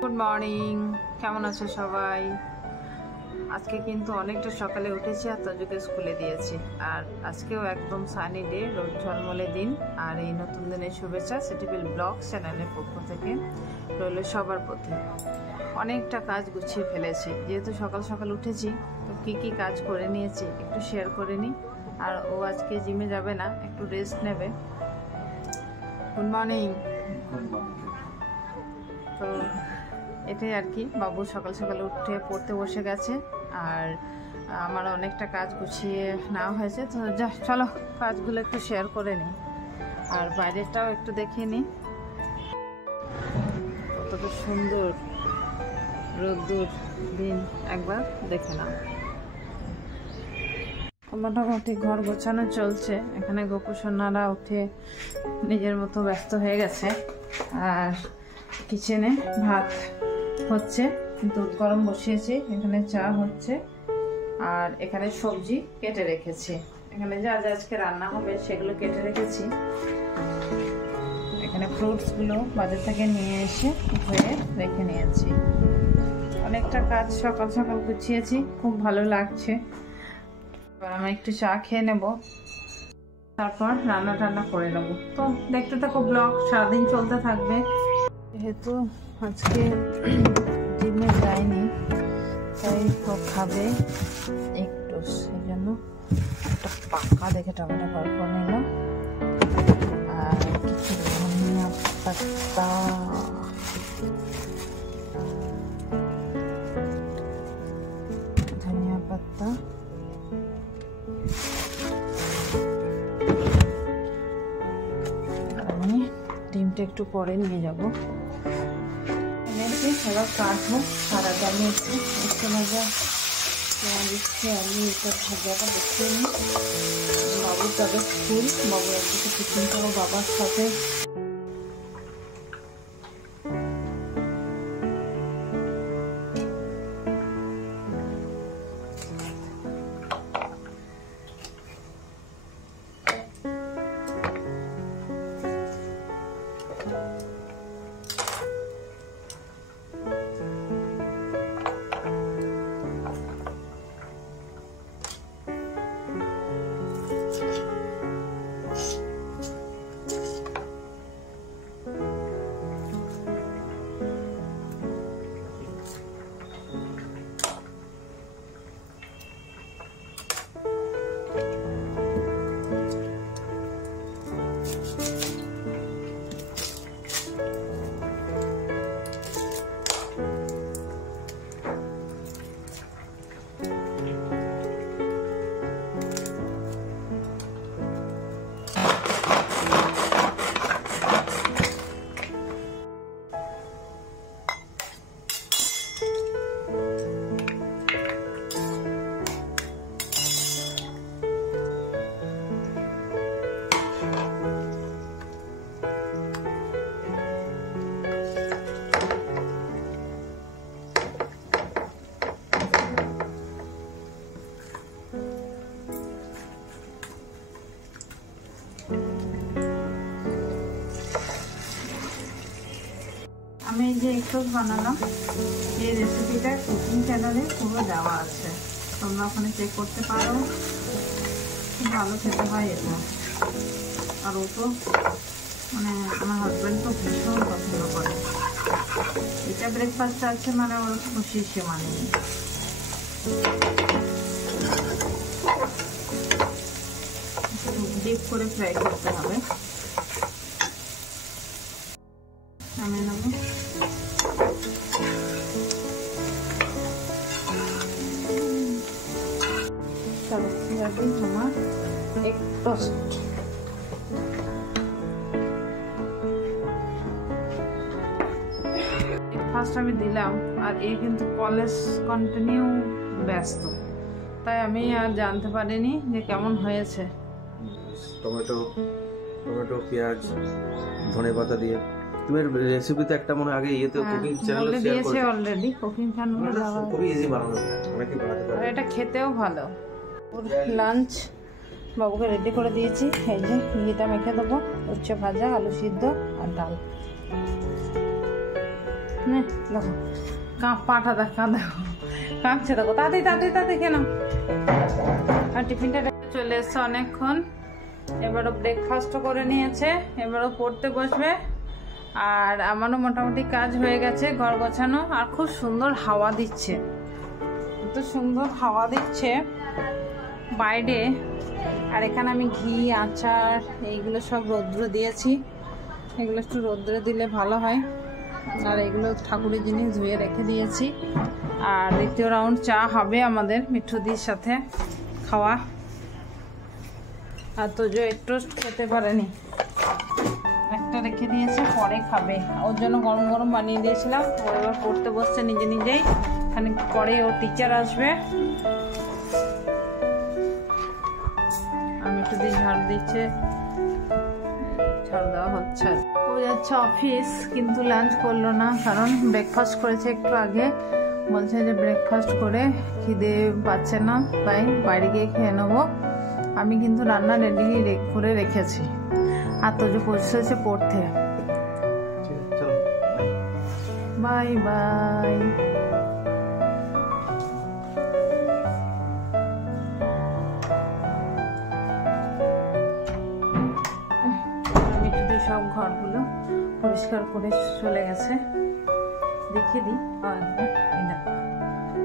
Good morning, কেমন আছো সবাই? আজকে কিন্তু অনেকটা সকালে উঠেছি আর তজুকে স্কুলে দিয়েছি। আর আজকেও একদম সানি ডে, রোদ ঝলমলে দিন। আর এই নতুন দিনের শুভেচ্ছা সিটিভিল ব্লগ চ্যানেলের পক্ষ থেকে রইল সবার প্রতি। অনেকটা কাজ গুছিয়ে ফেলেছি, যেহেতু সকাল সকাল উঠেছি তো কি কি কাজ করে নিয়েছি একটু শেয়ার করে নিই। আর ও আজকে জিমে যাবে না, একটু রেস্ট নেবে। Good morning. তো এটাই আর কি, বাবু সকাল সকাল উঠে পড়তে বসে গেছে আর আমার অনেকটা কাজ গুছিয়ে নেওয়া হয়েছে। তো যা চলো কাজগুলো একটু শেয়ার করে নিই আর বাইরেটাও একটু দেখে নিই। কতটা সুন্দর রোদ্দুর দিন, একবার দেখে নাও। মোটামুটি ঘর গোছানো চলছে, এখানে গোপুসোনারা উঠে নিজের মতো ব্যস্ত হয়ে গেছে। আর কিচেনে ভাত হচ্ছে, দুধ গরম বসিয়েছি, এখানে চা হচ্ছে আর এখানে সবজি কেটে রেখেছি। এখানে যা যা আজকে রান্না হবে সেগুলো কেটে রেখেছি। এখানে ফ্রুটসগুলো বাজার থেকে নিয়ে এসে ধুয়ে রেখে নিয়েছি। অনেকটা কাজ সকাল সকাল গুছিয়েছি, খুব ভালো লাগছে। এবার আমি একটু চা খেয়ে নেব, তারপর রান্না টান্না করে নেব। তো দেখতে থাকো ব্লগ, সারাদিন চলতে থাকবে। যেহেতু আজকে জিমে যায়নি তাই তো খাবে একটু, সেই জন্য একটা পাকা দেখে টমেটো বার করে নিলাম আর কিছু ধনিয়া পাতা, আমি ডিমটা একটু পরে নিয়ে যাবো। এবার কাটবো, সারা দামে একটু ভাজা পেঁয়াজ দিচ্ছি, আমি এটা ভাজাটা বসিয়ে নিই। বাবুর তবে স্কুল, বাবু একদিকে টিফিন করো বাবার সাথে। আমি যে একটু বানালাম, এই রেসিপিটা কুকিং চ্যানেলে পুরো দেওয়া আছে, তোমরা ওখানে চেক করতে পারো। খুব ভালো খেতে হয় এটা। আর ও তো মানে আমার হাজব্যান্ড তো ভীষণ পছন্দ করে। এটা ব্রেকফাস্ট আছে মানে ওর খুশি সে মানে। ডিপ করে ফ্রাই করতে হবে। আমি নেব আমার এক টোস্ট। ফার্স্ট আমি দিলাম, আর এই কিন্তু কলেজ কন্টিনিউ ব্যস্ত, তাই আমি আর জানতে পারিনি যে কেমন হয়েছে। টমেটো পেঁয়াজ ধনেপাতা দিয়ে তুমি রেসিপিতে একটা মনে আগে ইয়েতে কুকিং চ্যানেলে শেয়ার দিয়েছে অলরেডি, কুকিং চ্যানেলে দেওয়া। খুবই ইজি বানানো, অনেকেই বানাতে পারে। আর এটা খেতেও ভালো। লাঞ্চ বাবুকে রেডি করে দিয়েছি, এই যে ঘিটা মেখে দেবো, উচ্ছে ভাজা, আলু সিদ্ধ আর ডাল। দেখো পাটা দেখা দেখো কাঁদছে, দেখো তাড়াতাড়ি তাড়াতাড়ি তাড়াতাড়ি কেন। আর টিফিনটা চলে এসছে অনেকক্ষণ, এবারও ব্রেকফাস্টও করে নিয়েছে, এবারও পড়তে বসবে। আর আমারও মোটামুটি কাজ হয়ে গেছে, ঘর গোছানো। আর খুব সুন্দর হাওয়া দিচ্ছে, এত সুন্দর হাওয়া দিচ্ছে বাইরে। আর এখানে আমি ঘি, আচার এইগুলো সব রৌদ্র দিয়েছি, এগুলো একটু রৌদ্রে দিলে ভালো হয়। আর এগুলো ঠাকুরের জিনিস ধুয়ে রেখে দিয়েছি। আর দ্বিতীয় রাউন্ড চা হবে আমাদের মিঠুদির সাথে খাওয়া। আর তোজো একটু খেতে পারেনি, একটা রেখে দিয়েছে, পরে খাবে। ওর জন্য গরম গরম বানিয়ে দিয়েছিলাম। ও এবার পড়তে বসছে নিজে নিজেই, খানিক পরে ওর টিচার আসবে। আমি একটু দিয়ে ঝাড়ু দিচ্ছে, ঝাড়ু দেওয়া হচ্ছে। ও যাচ্ছে অফিস, কিন্তু লাঞ্চ করলো না, কারণ ব্রেকফাস্ট করেছে একটু আগে। বলছে যে ব্রেকফাস্ট করে খিদে পাচ্ছে না, তাই বাইরে গিয়ে খেয়ে নেবো। আমি কিন্তু রান্না রেডি করে রেখেছি। আর তো যে বসেছে পড়তে। Bye bye. সব ঘরগুলো পরিষ্কার করে চলে গেছে, দেখিয়ে দিই।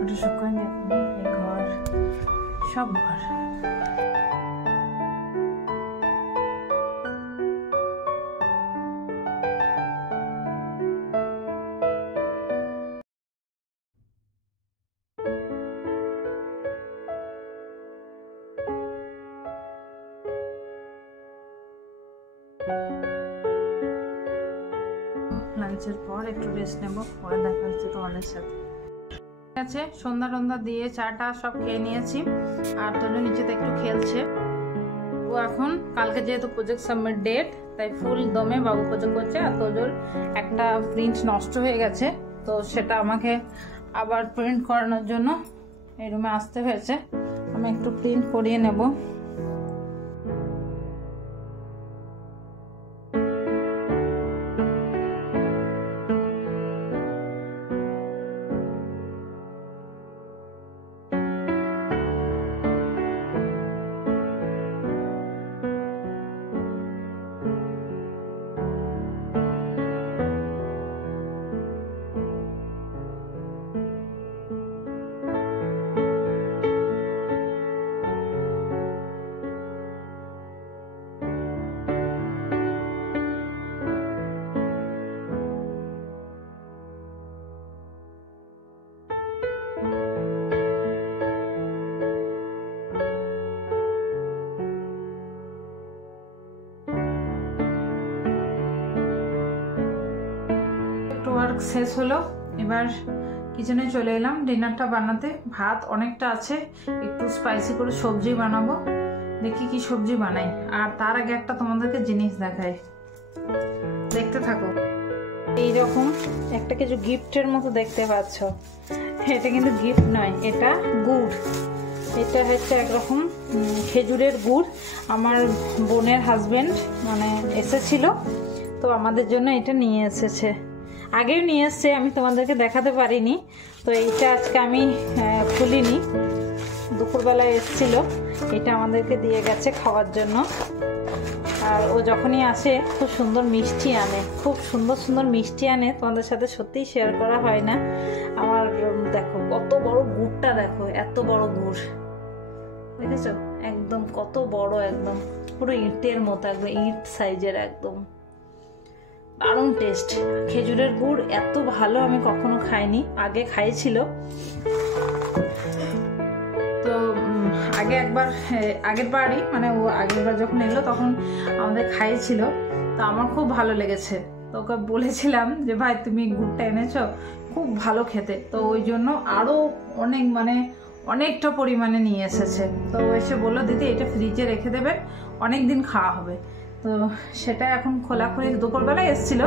ওটা শুকায় না, এই ঘর সব ঘর। লাঞ্চের পর একটু রেস্ট নেবো, পরে দেখা হচ্ছে তোমাদের সাথে। ঠিক আছে, সন্ধ্যা টন্ধা দিয়ে চাটা সব খেয়ে নিয়েছি। আর তোজো নিচেতে একটু খেলছে। ও এখন কালকে যেহেতু প্রজেক্ট সাবমিট ডেট, তাই ফুল দমে বাবু প্রজেক্ট করছে। আর তোজোর একটা প্রিন্ট নষ্ট হয়ে গেছে, তো সেটা আমাকে আবার প্রিন্ট করানোর জন্য এই রুমে আসতে হয়েছে। আমি একটু প্রিন্ট করিয়ে নেব। ওয়ার্ক শেষ হলো, এবার কিচেনে চলে এলাম ডিনারটা বানাতে। ভাত অনেকটা আছে, একটু স্পাইসি করে সবজি বানাবো, দেখি কি সবজি বানাই। আর তার আগে একটা তোমাদেরকে জিনিস দেখাই, দেখতে থাকো। এইরকম একটা কিছু গিফটের মতো দেখতে পাচ্ছ, এটা কিন্তু গিফট নয়, এটা গুড়। এটা হচ্ছে একরকম খেজুরের গুড়। আমার বোনের হাজবেন্ড মানে এসেছিল, তো আমাদের জন্য এটা নিয়ে এসেছে। আগেও নিয়ে এসছে, আমি তোমাদেরকে দেখাতে পারিনি। তো এইটা আজকে আমি খুলিনি, দুপুরবেলায় এসেছিল, এটা আমাদেরকে দিয়ে গেছে খাওয়ার জন্য। আর ও যখনই আসে খুব সুন্দর মিষ্টি আনে, খুব সুন্দর সুন্দর মিষ্টি আনে, তোমাদের সাথে সত্যিই শেয়ার করা হয় না। আমার দেখো কত বড় গুড়টা, দেখো এত বড় গুড়, দেখেছো একদম কত বড়, একদম পুরো ইটের মতো, একদম ইট সাইজের, একদম দারুণ টেস্ট। খেজুরের গুড় এত ভালো আমি কখনো খাইনি, আগে খাইছিল। তো আগে একবার, আগের বারই মানে ও আগেরবার যখন এলো তখন আমাদের খাইছিল, তো আমার খুব ভালো লেগেছে। তো ওকে বলেছিলাম যে ভাই তুমি গুড়টা এনেছো, খুব ভালো খেতে। তো ওই জন্য আরও অনেক মানে অনেকটা পরিমাণে নিয়ে এসেছে। তো এসে বললো দিদি এটা ফ্রিজে রেখে দেবে, অনেক দিন খাওয়া হবে। তো সেটা এখন খোলাখুলি দুপুরবেলায় এসেছিল,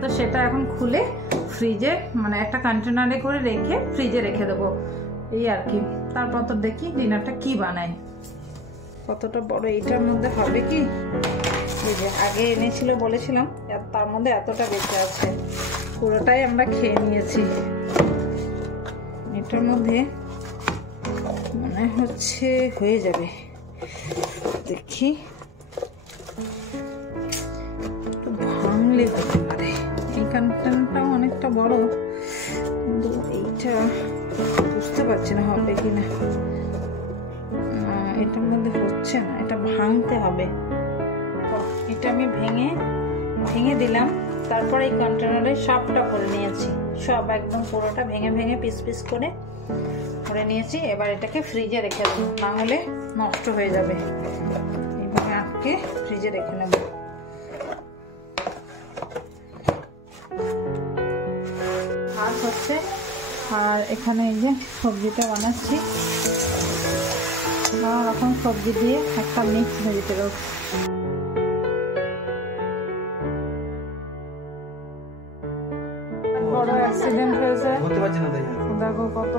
তো সেটা এখন খুলে ফ্রিজে মানে একটা কন্টেনারে করে রেখে ফ্রিজে রেখে দেবো, এই আর কি। তারপর তো দেখি ডিনারটা কি বানাই। কতটা বড় এইটার মধ্যে হবে কি, এই যে আগে এনেছিল বলেছিলাম, তার মধ্যে এতটা বেঁচে আছে। পুরোটাই আমরা খেয়ে নিয়েছি। এটার মধ্যে মনে হচ্ছে হয়ে যাবে, দেখি একটু ভাঙলে হতে পারে। এই কন্টেনারটাও অনেকটা বড়, কিন্তু এইটা বুঝতে পারছি না হবে কিনা। এটার মধ্যে হচ্ছে না, এটা ভাঙতে হবে। এটা আমি ভেঙে দিলাম, তারপর এই কন্টেনারে সবটা ভরে নিয়েছি, সব একদম পুরোটা ভেঙে ভেঙে পিস পিস করে ভরে নিয়েছি। এবার এটাকে ফ্রিজে রেখে দেবো, না হলে নষ্ট হয়ে যাবে। এইভাবে আটকে ফ্রিজে রেখে নেব। ভাত হচ্ছে, আর এখানে এই যে সবজিটা বানাচ্ছি, নানা রকম সবজি দিয়ে একটা মিক্স ভেজিটেবল। বড় অ্যাক্সিডেন্ট হয়েছে, দেখো কত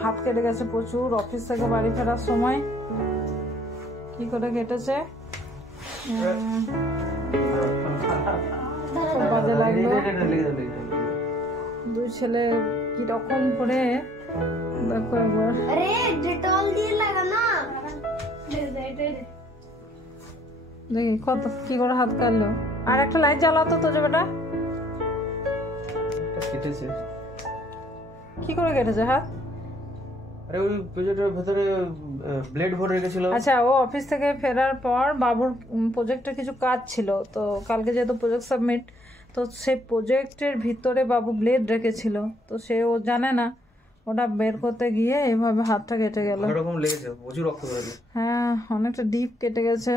হাত কেটে গেছে প্রচুর। অফিস থেকে বাড়ি ফেরার সময় কি করে কেটেছে, বাজে লাগলো। দুই ছেলে কি রকম করে দেখো একবার। দেখি কত কি করে হাত কাটলো। আর একটা লাইট জ্বালাও তো তোজো বেটা। কেটেছে কি করে কেটেছে হাত? আরে ওই প্রজেক্টের ভিতরে ব্লেড ভরে রেখেছিল। আচ্ছা, ও অফিস থেকে ফেরার পর বাবুর প্রজেক্টের কিছু কাজ ছিল, তো কালকে যেহেতু প্রজেক্ট সাবমিট, তো সেই প্রজেক্টের ভিতরে বাবু ব্লেড রেখেছিল, তো সে ও জানে না, ওটা বের করতে গিয়ে এভাবে হাতটা কেটে গেল। এরকম লেগেছে, প্রচুর রক্ত বেরোলো। হ্যাঁ, অনেকটা ডিপ কেটে গেছে।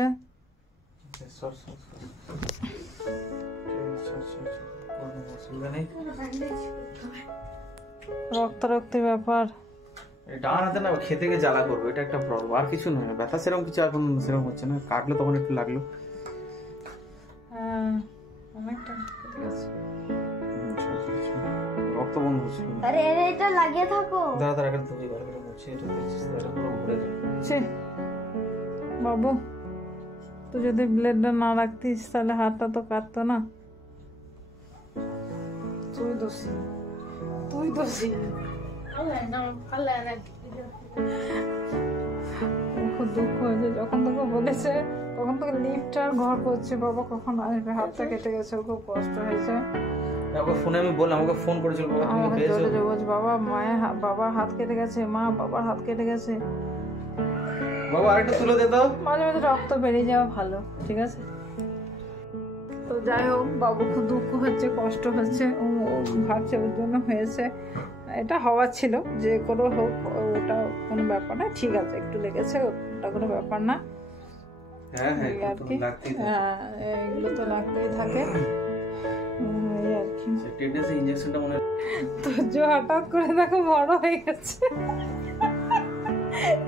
রক্তারক্তি ব্যাপার। ডান হাতে না খেতে গিয়ে জ্বালা করবো, এটা একটা প্রবলেম, আর কিছু নয়। ব্যথা সেরকম কিছু এখন সেরকম হচ্ছে না, কাটলো তখন একটু লাগলো। হ্যাঁ, অনেকটা কেটে গেছে। রক্ত বন্ধ হচ্ছে। আরে এটা লাগিয়ে থাকো। দাঁড়া দাঁড়া, এটা ধুই বার করে মুছে, এটা দেখছিস এটা পুরো ঘুরে যায়। বাবু, তুই যদি ব্লেডটা না রাখতিস তাহলে হাতটা তো কাটতো না। তুই দোষী। খুব দুঃখ হয়েছে, যখন তোকে বলেছে তখন তোকে লিফটার ঘর করছে, বাবা কখন আসবে, হাতটা কেটে গেছে, খুব কষ্ট হয়েছে। ওকে ফোনে আমি বললাম, আমাকে ফোন করেছিল, আমাকে জোরে জোরে বলছে, বাবা বাবার হাত কেটে গেছে, মা বাবার হাত কেটে গেছে। বাবা আরেকটা তুলে দে তো। মাঝে মাঝে রক্ত বেরিয়ে যাওয়া ভালো, ঠিক আছে। তো যাই হোক, বাবু খুব দুঃখ হচ্ছে, কষ্ট হচ্ছে, ও ভাবছে ওর জন্য হয়েছে। এটা হওয়ার ছিল, যে কোনো হোক, ওটা কোনো ব্যাপার না, ঠিক আছে, একটু লেগেছে, ওটা কোনো ব্যাপার না। হ্যাঁ হ্যাঁ, আর কি, এগুলো তো লাগতেই থাকে। আর কি, টেটনাস ইনজেকশনটা মনে তো যে হঠাৎ করে দেখো বড় হয়ে গেছে।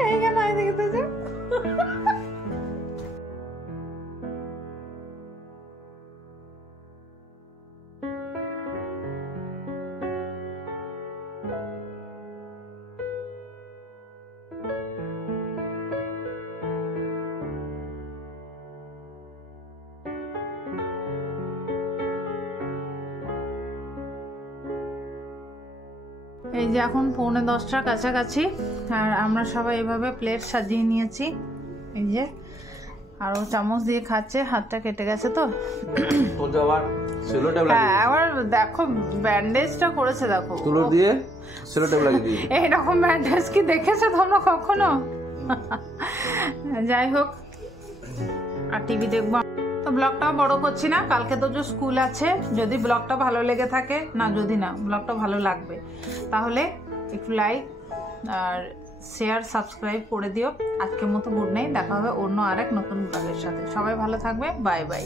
এইখানে আই দেখতে যাও। এই যে এখন 9:45 কাছাকাছি, আর আমরা সবাই এভাবে প্লেট সাজিয়ে নিয়েছি। এই যে, আর ও চামচ দিয়ে খাচ্ছে, হাতটা কেটে গেছে তো। হ্যাঁ, আবার দেখো ব্যান্ডেজটা করেছে, দেখো তুলো দিয়ে সেলো টেপ লাগিয়ে দিই। এইরকম ব্যান্ডেজ কি দেখেছো তোমরা কখনো? যাই হোক, আর টিভি দেখবো। তো ব্লগটাও বড় করছি না, কালকে তো যে স্কুল আছে। যদি ব্লগটা ভালো লেগে থাকে, না যদি না ব্লগটা ভালো লাগবে, তাহলে একটু লাইক আর শেয়ার সাবস্ক্রাইব করে দিও। আজকের মতো গুড নাইট, দেখা হবে অন্য আরেক নতুন ব্লগের সাথে। সবাই ভালো থাকবে, বাই বাই।